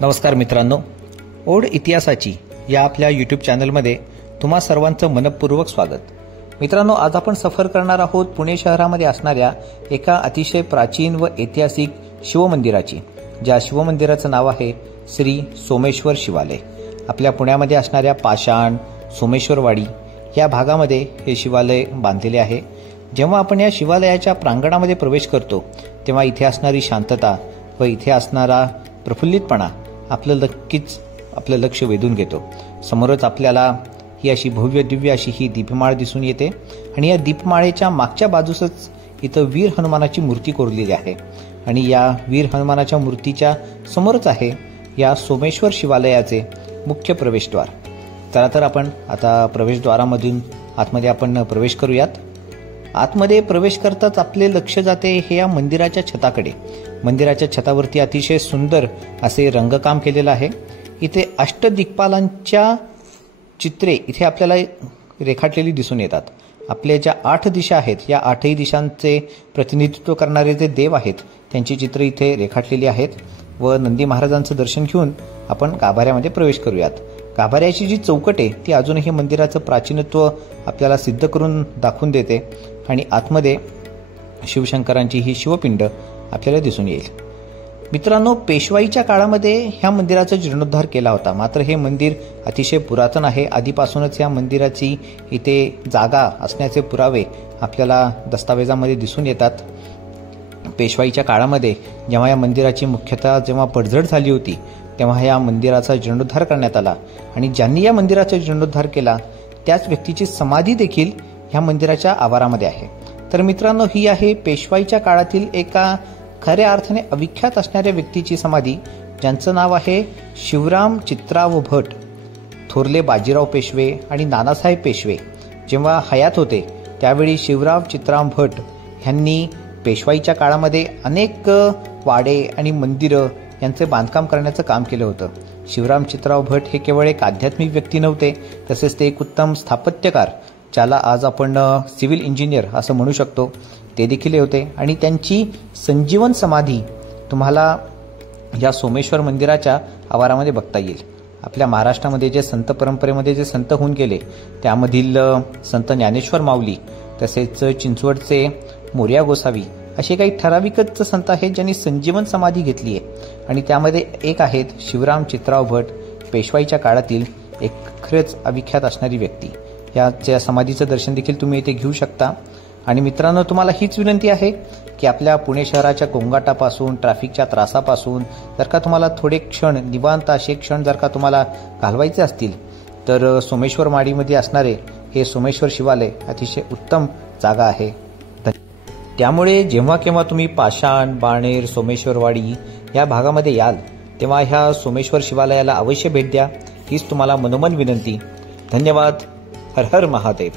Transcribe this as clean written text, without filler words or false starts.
नमस्कार मित्रांनो, ओढ इतिहासाची या आपल्या यूट्यूब चॅनलमध्ये तुम्हा सर्वांचं मनपूर्वक स्वागत। मित्रांनो, आज आपण सफर करणार आहोत पुणे शहरामध्ये असणाऱ्या एका अतिशय प्राचीन व ऐतिहासिक शिवमंदिराची, ज्या शिवमंदिराचं नाव आहे श्री सोमेश्वर शिवालय। आपल्या पुण्यामध्ये असणाऱ्या पाषाण सोमेश्वरवाडी या भागामध्ये हे शिवालय बांधलेले आहे। जेव्हा आपण या शिवालयाच्या प्रांगणामध्ये प्रवेश करतो तेव्हा इथे असणारी शांतता व इथे असणारा प्रफुल्लितपणा आपलं लक्ष वेधून घेतो। समोरच आपल्याला ही अशी भव्य दिव्य अशी ही दीपमाळ दिसून येते आणि या दीपमाळेच्या मागच्या बाजूसच इथं वीर हनुमानाची मूर्ती कोरलेली आहे आणि या वीर हनुमानाच्या मूर्तीच्या समोरच आहे या सोमेश्वर शिवालयाचे मुख्य प्रवेशद्वार। चला तर आपण आता प्रवेशद्वारामधून आतमध्ये आपण प्रवेश करूयात। आतमध्ये प्रवेश करताच आपले लक्ष जाते हे या मंदिराच्या छताकडे। मंदिराच्या छतावरती अतिशय सुंदर असे रंगकाम केलेलं आहे। इथे अष्टदिक्पालांच्या चित्रे इथे आपल्याला रेखाटलेली दिसून येतात। आपल्या ज्या 8 दिशा आहेत या 8ही दिशांचे प्रतिनिधित्व करणारे जे देव आहेत त्यांची चित्रे इथे रेखाटलेली आहेत व नंदी महाराजांचं दर्शन घेऊन आपण गाभाऱ्यामध्ये प्रवेश करूयात। गाभाऱ्याची जी चौकट आहे ती अजूनही मंदिराचं प्राचीनत्व आपल्याला सिद्ध करून दाखवून देते आणि आतमध्ये शिवशंकरांची ही शिवपिंड आपल्याला दिसून येईल। मित्रांनो, पेशवाईच्या काळामध्ये ह्या मंदिराचा जीर्णोद्धार केला होता, मात्र हे मंदिर अतिशय पुरातन आहे। आधीपासूनच या मंदिराची इथे जागा असण्याचे पुरावे आपल्याला दस्तावेजामध्ये दिसून येतात। पेशवाईच्या काळामध्ये जेव्हा या मंदिराची मुख्यतः जेव्हा पडझड झाली होती तेव्हा या मंदिराचा जीर्णोद्धार करण्यात आला आणि ज्यांनी या मंदिराचा जीर्णोद्धार केला त्याच व्यक्तीची समाधी देखील ह्या मंदिराच्या आवारामध्ये आहे। तर मित्रांनो, ही आहे पेशवाईच्या काळातील एका खऱ्या अर्थाने अविख्यात असणाऱ्या व्यक्तीची समाधी, ज्यांचं नाव आहे शिवराम चित्राव भट। थोरले बाजीराव पेशवे आणि नानासाहेब पेशवे जेव्हा हयात होते त्यावेळी शिवराम चित्राव भट यांनी पेशवाईच्या काळामध्ये अनेक वाडे आणि मंदिरं यांचे बांधकाम करण्याचं काम केलं होतं। शिवराम चित्राव भट हे केवळ एक आध्यात्मिक व्यक्ती नव्हते, तसेच ते एक उत्तम स्थापत्यकार, ज्याला आज आपण सिव्हिल इंजिनियर असं म्हणू शकतो, ते देखील होते आणि त्यांची संजीवन समाधी तुम्हाला या सोमेश्वर मंदिराच्या आवारामध्ये बघता येईल। आपल्या महाराष्ट्रामध्ये जे संत परंपरेमध्ये जे संत होऊन गेले त्यामधील संत ज्ञानेश्वर माऊली, तसेच चिंचवडचे मोरया गोसावी असे काही ठराविकच संत आहेत ज्यांनी संजीवन समाधी घेतली आहे आणि त्यामध्ये एक आहेत शिवराम चित्राव भट, पेशवाईच्या काळातील एक खरंच अविख्यात असणारी व्यक्ती। याच्या समाधीचं दर्शन देखील तुम्ही इथे घेऊ शकता। आणि मित्रांनो, तुम्हाला हीच विनंती आहे की आपल्या पुणे शहराच्या गोंगाटापासून, ट्रॅफिकच्या त्रासापासून जर का तुम्हाला थोडे क्षण निवांत असे क्षण जर का तुम्हाला घालवायचे असतील तर सोमेश्वर माडीमध्ये असणारे हे सोमेश्वर शिवालय अतिशय उत्तम जागा आहे। त्यामुळे जेव्हा केव्हा तुम्ही पाषाण, बाणेर, सोमेश्वरवाडी या भागामध्ये याल तेव्हा ह्या सोमेश्वर शिवालयाला अवश्य भेट द्या, हीच तुम्हाला मनोमन विनंती। धन्यवाद। हर हर महादेव।